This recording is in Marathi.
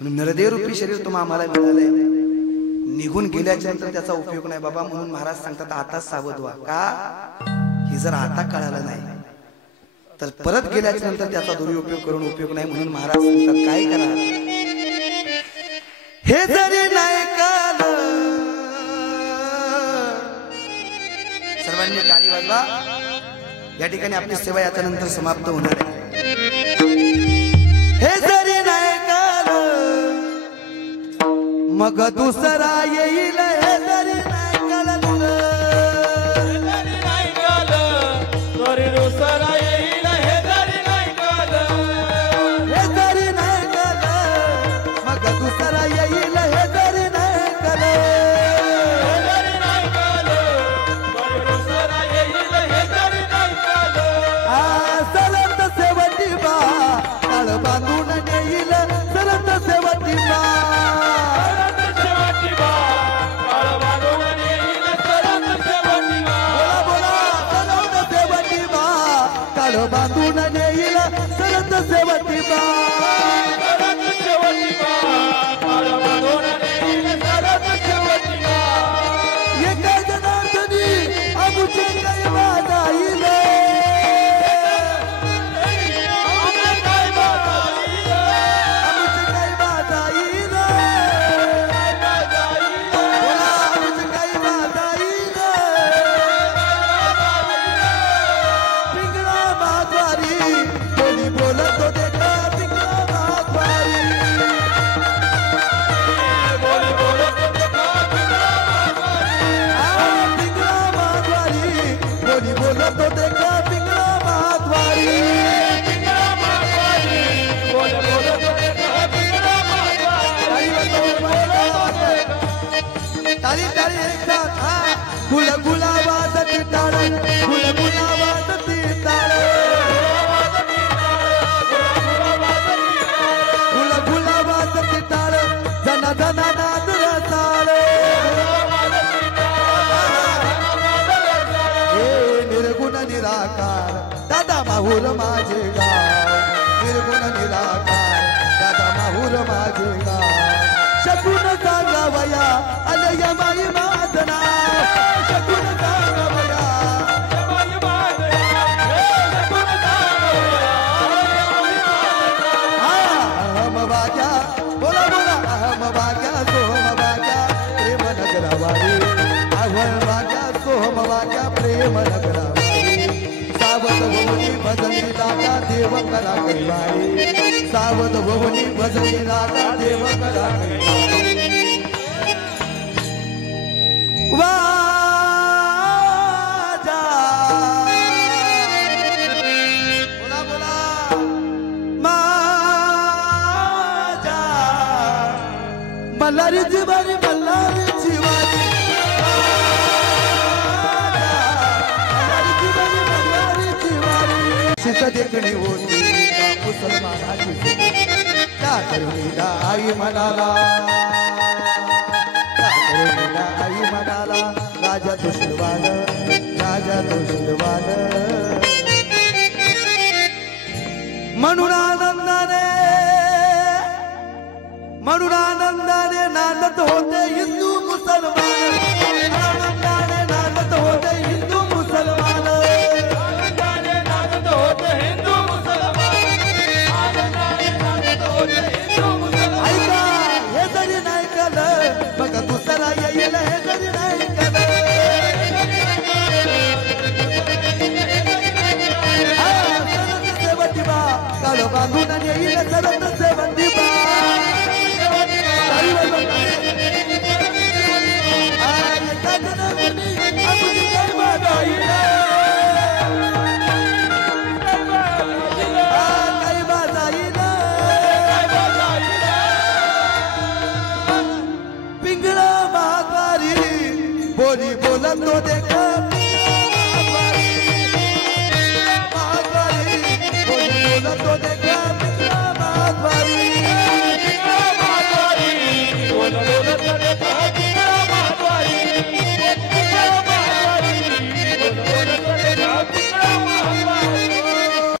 नरदेव रूपी शरीर तुम्हा आम्हाला मिळालंय, निघून गेल्याच्या नंतर त्याचा उपयोग नाही बाबा, म्हणून महाराज सांगतात आता सावध व्हा. का हे जर आता कळालं नाही तर परत गेल्याच्या नंतर त्याचा दुरुपयोग करून उपयोग नाही. म्हणून महाराज सांगतात काय करा, हे जरी नाही कळलं, सर्वांनी टाळी वाजवा. या ठिकाणी आपली सेवा याच्या नंतर समाप्त होणार आहे. हे जरी नाही कळलं मग दुसरा येईल, हे जरी नाही कळलं तरी दुसरा येईल, हे जरी नाही कळलं, हे जरी नाही कळलं मग दुसरा येईल, हे जरी नाही कळलं, हे जरी नाही कळलं तरी दुसरा येईल, हे जरी नाही कळलं. सरत सेवटी बा काळ बांधून नेईल, सरत सेवटी बा बांधून नेईल, सरत सेवटी बा एका जनार्दनी आमुचे काही बाधा येईल, आमुचे काही बाधा येईल, आमुचे काही बाधा येईल. पिंगळा माघवारी कोणी बोलत होते का, पिंगळा माघवारी पिंगळा माघवारी कोणी बोलत होते का, पिंगळा माघवारी टाळी टाळी एकसाथ गुल गुलाबात टाळ, गुल गुलाबात टाळ, गुल गुलाबात टाळ, जना जना नाद रसाळ. हे निर्गुण निराकार दादा माहूर माझे गाव, निर्गुण निराकार दादा माहूर माझे गाव. शकून सांगावया अलय माई मादना, शकून सांगावया अहम वाग्या, बोला बोला अहम वाग्या, सोहम वाग्या प्रेम नगरावारी, अहम वाग्या सोहम वाग्या प्रेम नगरावारी. सावध भवनी भजनी लागा देव करा करीवारी, सावध भवनी भजनी लागा देव करा करीवारी. वाजा बोला बोला माझा मल्हारी जिवारी, मल्हारी जिवारी, मल्हारी जिवारी, मल्हारी जिवारी. शिस्त देखणी होती का मुसलमानाची, त्या तरुणीला आई म्हणाला, आई म्हणाला राजा तो शिरवान, राजा तो शिरवान. म्हणून आनंदाने, म्हणून आनंदाने नांदत होते हिंदू मुसलमान, आनंदाने नांदत होते हिंदू मुसलमान, आनंदाने नाचत होते हिंदू मुसलमान, आनंदाने नाचत होते हिंदू मुसलमान. ऐका हे जरी नाही कळलं मग दुसरा येईल, हे जरी नाही कळलं, सरत सेवटी बा काळ बांधून येईल, सरत सेवटी बा. एका जनार्दनी आमुची काही बाधा येईल, काही बाधा येईल. पिंगळा माघवारी बोली बोलत होते का, माघवारी बोली बोलत होते